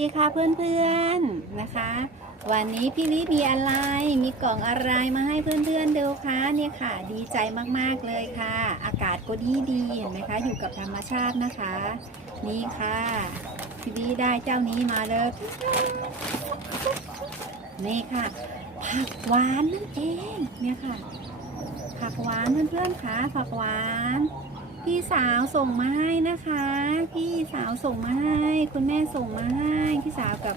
ดีค่ะเพื่อนๆนะคะ วันนี้พี่วิมีอะไรมีกล่องอะไรมาให้เพื่อนๆดูคะเนี่ยค่ะ ดีใจมากๆเลยค่ะ อากาศก็ดีดีๆเห็นไหมคะ อยู่กับธรรมชาตินะคะ นี่ค่ะพี่วิได้เจ้านี้มาเลยนี่ค่ะ ผักหวานนั่นเองเนี่ยค่ะ ผักหวานเพื่อนๆค่ะผักหวาน พี่สาวส่งมาให้นะคะ พี่สาวส่งมาให้ คุณแม่ส่งมาให้ พี่สาวกับ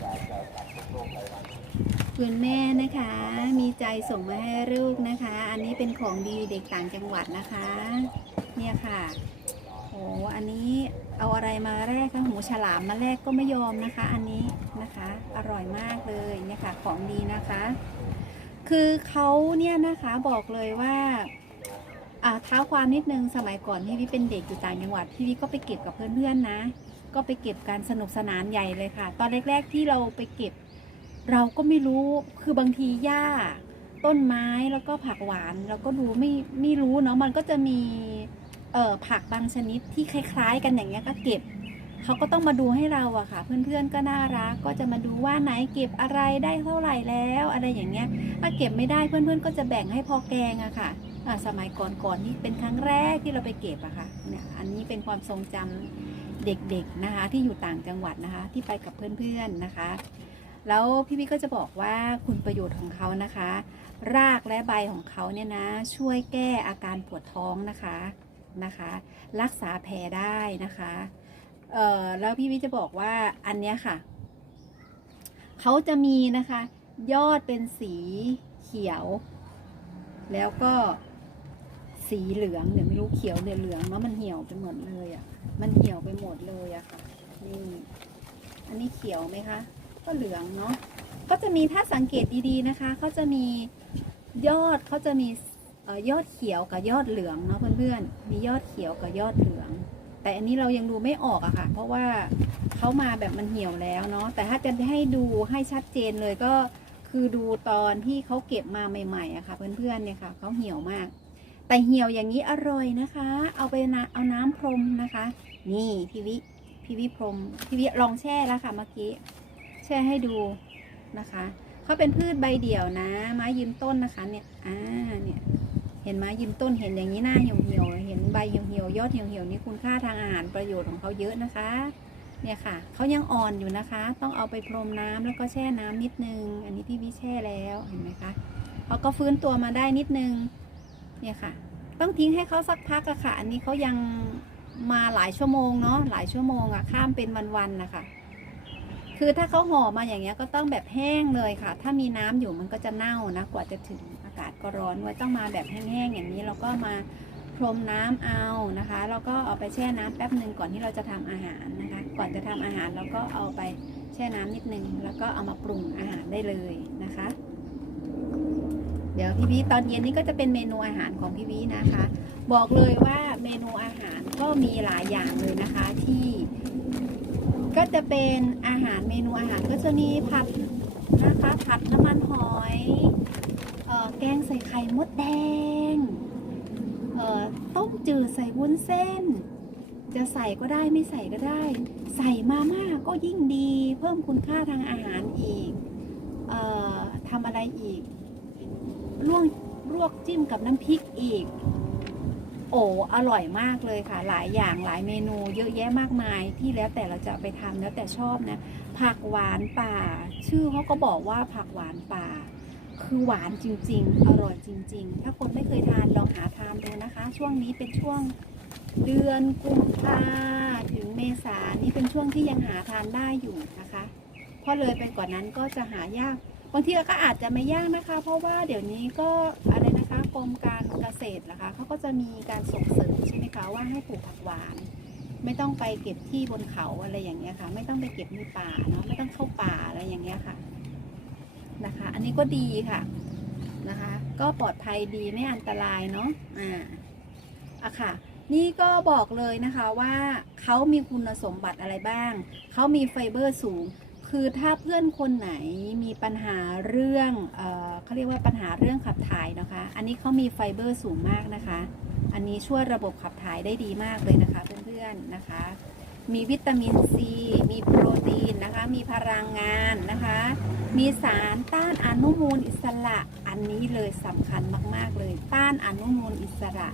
คุณแม่นะคะ มีใจส่งมาให้ลูกนะคะ อันนี้เป็นของดีเด็กต่างจังหวัดนะคะ เนี่ยค่ะโอ้อันนี้เอาอะไรมาแลกคะหูฉลามมาแลกก็ไม่ยอมนะคะ อันนี้นะคะ อร่อยมากเลยเนี่ยค่ะ ของดีนะคะ คือเขาเนี่ยนะคะบอกเลยว่า เท้าความนิดนึงสมัยก่อนพี่วิเป็นเด็กอยู่ต่างจังหวัดพี่วิก็ไปเก็บกับเพื่อนๆนะ ก็ไปเก็บการสนุกสนานใหญ่เลยค่ะ ตอนแรก ๆที่เราไปเก็บ เราก็ไม่รู้คือบางทีหญ้า ต้นไม้แล้วก็ผักหวานเราก็ดูไม่ไม่รู้เนาะมันก็จะมีเอ่อผักบางชนิดที่คล้าย ๆ กันอย่างเงี้ยก็เก็บเขาก็ต้องมาดูให้เราอะค่ะ เพื่อนๆก็น่ารักก็จะมาดูว่าไหนเก็บอะไรได้เท่าไหร่แล้ว อะไรอย่างเงี้ยถ้าเก็บไม่ได้เพื่อนๆก็จะแบ่งให้พอแกงอะค่ะ สมัยก่อนๆนี่เป็นครั้งแรกที่เราไปเก็บอะค่ะเนี่ยอันนี้เป็นความทรงจำเด็กๆนะคะ ที่อยู่ต่างจังหวัดนะคะ ที่ไปกับเพื่อนๆนะคะ แล้วพี่พี่ก็จะบอกว่าคุณประโยชน์ของเขานะคะ รากและใบของเขาเนี่ยนะ ช่วยแก้อาการปวดท้องนะคะนะคะ รักษาแผลได้นะคะเอ่อแล้วพี่วิจะบอกว่าอันเนี้ยค่ะเขาจะมีนะคะ ยอดเป็นสีเขียว แล้วก็ สีเหลืองเดี๋ยวไม่รู้เขียวเดี๋ยวเหลืองเนาะมันเหี่ยวไปหมดเลยอะ่ะ มันเหี่ยวไปหมดเลยอะค่ะนี่อันนี้เขียวไหมคะ ก็เหลืองเนาะก็จะมีถ้าสังเกตดีๆนะคะเขาจะมียอดเขาจะมีอยอดเขียวกับยอดเหลืองเนาะเพื่อนๆมียอดเขียวกับยอดเหลือง แต่อันนี้เรายังดูไม่ออกอะค่ะ เพราะว่าเขามาแบบมันเหี่ยวแล้วเนาะแต่ถ้าจะให้ดูให้ชัดเจนเลยก็คือดูตอนที่เขาเก็บมาใหม่ๆอะค่ะ เพื่อนๆเนี่ยค่ะเขาเหี่ยวมาก แต่เหี่ยวอย่างนี้อร่อยนะคะ เอาไปนะเอาน้ำพรมนะคะ นี่พี่วิพี่วิพรมพี่วิลองแช่แล้วค่ะเมื่อกี้แช่ให้ดูนะคะเขาเป็นพืชใบเดี่ยวนะ ไม้ยืนต้นนะคะเนี่ยอ่าเนี่ยเห็นไหมยืนต้นเห็นอย่างนี้หน้าเหี่ยวเหี่ยวเห็นใบเหี่ยวเหี่ยวยอดเหี่ยวเหี่ยวนี่คุณค่าทางอาหารประโยชน์ของเขาเยอะนะคะ เนี่ยค่ะเขายังอ่อนอยู่นะคะ ต้องเอาไปพรมน้ำแล้วก็แช่น้ำนิดนึง อันนี้พี่วิแช่แล้วเห็นไหมคะเขาก็ฟื้นตัวมาได้นิดนึง เนี่ยค่ะ ต้องทิ้งให้เขาสักพักอะค่ะ อันนี้เขายังมาหลายชั่วโมงเนาะหลายชั่วโมงอะข้ามเป็นวันๆนะคะคือถ้าเขาห่อมาอย่างเงี้ยก็ต้องแบบแห้งเลยค่ะ ถ้ามีน้ำอยู่มันก็จะเน่านะกว่าจะถึงอากาศก็ร้อนไว้ต้องมาแบบแห้งๆอย่างนี้เราก็มาพรมน้ำเอานะคะแล้วก็เอาไปแช่น้ำแป๊บหนึ่งก่อนที่เราจะทำอาหารนะคะ ก่อนจะทำอาหารเราก็เอาไปแช่น้ำนิดนึงแล้วก็เอามาปรุงอาหารได้เลยนะคะ เดี๋ยวพี่วิตอนเย็นนี้ก็จะเป็นเมนูอาหารของพี่วินะคะ บอกเลยว่าเมนูอาหารก็มีหลายอย่างเลยนะคะที่ ก็จะเป็นอาหารเมนูอาหารก็จะมีผัดนะคะผัดน้ำมันหอยเอ่อแกงใส่ไข่มดแดงเอ่อต้มจืดใส่วุ้นเส้น จะใส่ก็ได้ไม่ใส่ก็ได้ ใส่มาม่าก็ยิ่งดี เพิ่มคุณค่าทางอาหารอีกเอ่อทำอะไรอีก ลวกลวกจิ้มกับน้ำพริกอีก โอ้อร่อยมากเลยค่ะ หลายอย่างหลายเมนูเยอะแยะมากมายที่แล้วแต่เราจะไปทำแล้วแต่ชอบนะ ผักหวานป่า ชื่อเขาก็บอกว่าผักหวานป่า คือหวานจริง ๆ อร่อยจริง ๆ ถ้าคนไม่เคยทานลองหาทานดูนะคะ ช่วงนี้เป็นช่วงเดือนกุมภาถึงเมษานี่เป็นช่วงที่ยังหาทานได้อยู่นะคะ เพราะเลยไปกว่านั้นก็จะหายาก บางทีก็อาจจะไม่ยากนะคะ เพราะว่าเดี๋ยวนี้ก็อะไรนะคะกรมการเกษตรนะคะเขาก็จะมีการส่งเสริมใช่ไหมคะว่าให้ปลูกผักหวาน ไม่ต้องไปเก็บที่บนเขาอะไรอย่างเงี้ยค่ะ ไม่ต้องไปเก็บในป่าเนาะไม่ต้องเข้าป่าอะไรอย่างเงี้ยค่ะนะคะ อันนี้ก็ดีค่ะนะคะ ก็ปลอดภัยดีไม่อันตรายเนาะอ่าอะค่ะนี่ก็บอกเลยนะคะว่าเขามีคุณสมบัติอะไรบ้าง เขามีไฟเบอร์สูง คือถ้าเพื่อนคนไหนมีปัญหาเรื่องเออเขาเรียกว่าปัญหาเรื่องขับถ่ายนะคะ อันนี้เขามีไฟเบอร์สูงมากนะคะ อันนี้ช่วยระบบขับถ่ายได้ดีมากเลยนะคะเพื่อนๆนะคะ มีวิตามินซี มีโปรตีนนะคะ มีพลังงานนะคะ มีสารต้านอนุมูลอิสระ อันนี้เลยสำคัญมากๆเลย ต้านอนุมูลอิสระ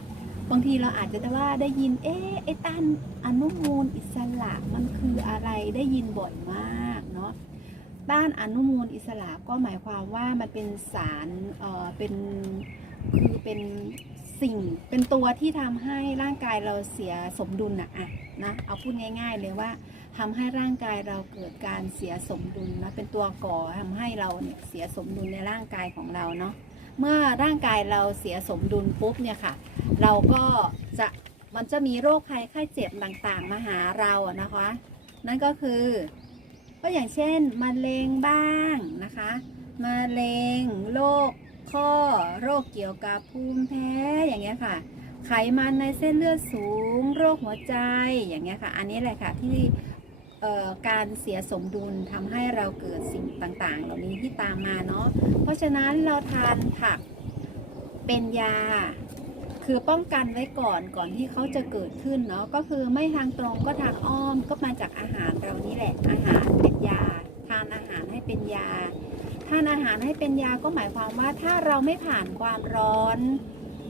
บางทีเราอาจจะได้ว่าได้ยิน เอ๊ะไอ้ต้านอนุมูลอิสระมันคืออะไรได้ยินบ่อยมาก นาะต้านอนุมูลอิสระก็หมายความว่ามันเป็นสารเอ่อเป็นคือเป็นสิ่งเป็นตัวที่ทำให้ร่างกายเราเสียสมดุลนะอะนะเอาพูดง่าย ๆ เลยว่าทำให้ร่างกายเราเกิดการเสียสมดุลนะเป็นตัวก่อทำให้เราเนี่ยเสียสมดุลในร่างกายของเราเนาะเมื่อร่างกายเราเสียสมดุลปุ๊บเนี่ยค่ะ เราก็จะมันจะมีโรคภัยไข้เจ็บต่างๆมาหาเราอะนะคะ นั่นก็คือ ก็อย่างเช่นมะเร็งบ้างนะคะมะเร็งโรคข้อโรคเกี่ยวกับภูมิแพ้อย่างเงี้ยค่ะ ไขมันในเส้นเลือดสูง โรคหัวใจอย่างเงี้ยค่ะ อันนี้แหละค่ะที่การเสียสมดุลทำให้เราเกิดสิ่งต่างๆ เหล่านี้ที่ตามมาเนาะเพราะฉะนั้นเราทานผักเป็นยา คือป้องกันไว้ก่อนก่อนที่เขาจะเกิดขึ้นเนาะก็คือไม่ทางตรงก็ทางอ้อมก็มาจากอาหารเรานี่แหละอาหารเป็นยา ทานอาหารให้เป็นยา ทานอาหารให้เป็นยาก็หมายความว่าถ้าเราไม่ผ่านความร้อน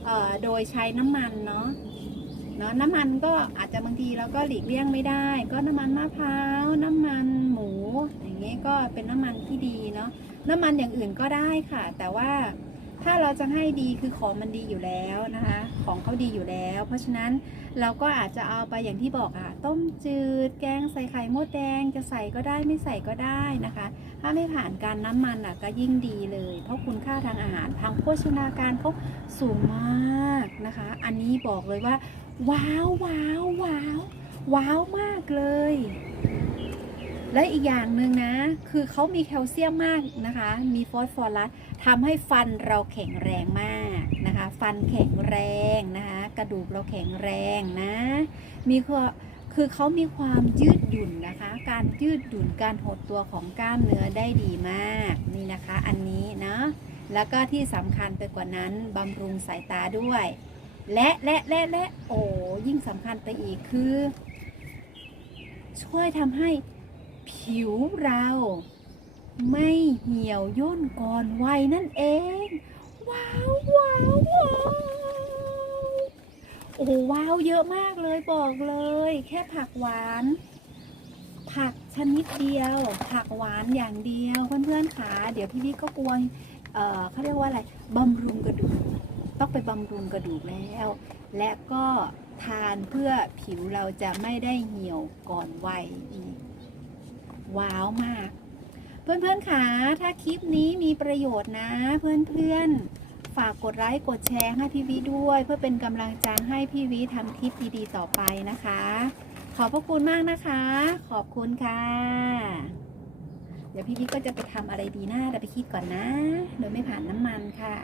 เอ่อโดยใช้น้ำมันเนาะเนาะน้ำมันก็อาจจะบางทีเราก็หลีกเลี่ยงไม่ได้ ก็น้ำมันมะพร้าวน้ำมันหมู อย่างเงี้ยก็เป็นน้ำมันที่ดีเนาะน้ำมันอย่างอื่นก็ได้ค่ะ แต่ว่า ถ้าเราจะให้ดีคือของมันดีอยู่แล้วนะคะ ของเขาดีอยู่แล้ว เพราะฉะนั้นเราก็อาจจะเอาไปอย่างที่บอกอะต้มจืด แกงใส่ไข่มดแดง จะใส่ก็ได้ไม่ใส่ก็ได้นะคะ ถ้าไม่ผ่านการน้ำมันอะก็ยิ่งดีเลย เพราะคุณค่าทางอาหารทางโภชนาการเขาสูงมากนะคะ อันนี้บอกเลยว่า ว้าวว้าวว้าวว้าวมากเลย และอีกอย่างหนึ่งนะ คือเขามีแคลเซียมมากนะคะ มีฟอสฟอรัสทำให้ฟันเราแข็งแรงมากนะคะ ฟันแข็งแรงนะคะ กระดูกเราแข็งแรงนะ มีคือคือเขามีความยืดหยุ่นนะคะ การยืดหยุ่นการหดตัวของกล้ามเนื้อได้ดีมากนี่นะคะ อันนี้นะแล้วก็ที่สำคัญไปกว่านั้นบำรุงสายตาด้วย และและและและโอ้ยิ่งสำคัญไปอีกคือ ช่วยทำให้ ผิวเราไม่เหี่ยวย่นก่อนวัยนั่นเอง ว้าวว้าวว้าวโอ้ว้าวเยอะมากเลยบอกเลย แค่ผักหวาน ผักชนิดเดียว ผักหวานอย่างเดียวเพื่อนๆค่ะเดี๋ยวพี่วิก็กลัวเออเขาเรียกว่าอะไรบำรุงกระดูก ต้องไปบำรุงกระดูกแล้ว และก็ทานเพื่อผิวเราจะไม่ได้เหี่ยวก่อนวัยอีก ว้าวมาก เพื่อนๆค่ะถ้าคลิปนี้มีประโยชน์นะ เพื่อนๆ ฝากกดไลค์กดแชร์ให้พี่วิด้วย เพื่อเป็นกำลังใจให้พี่วิทำคลิปดีๆต่อไปนะคะ ขอบพระคุณมากนะคะ ขอบคุณค่ะ เดี๋ยวพี่วิก็จะไปทำอะไรดีหน้าเดี๋ยวไปคิดก่อนนะ โดยไม่ผ่านน้ำมันค่ะ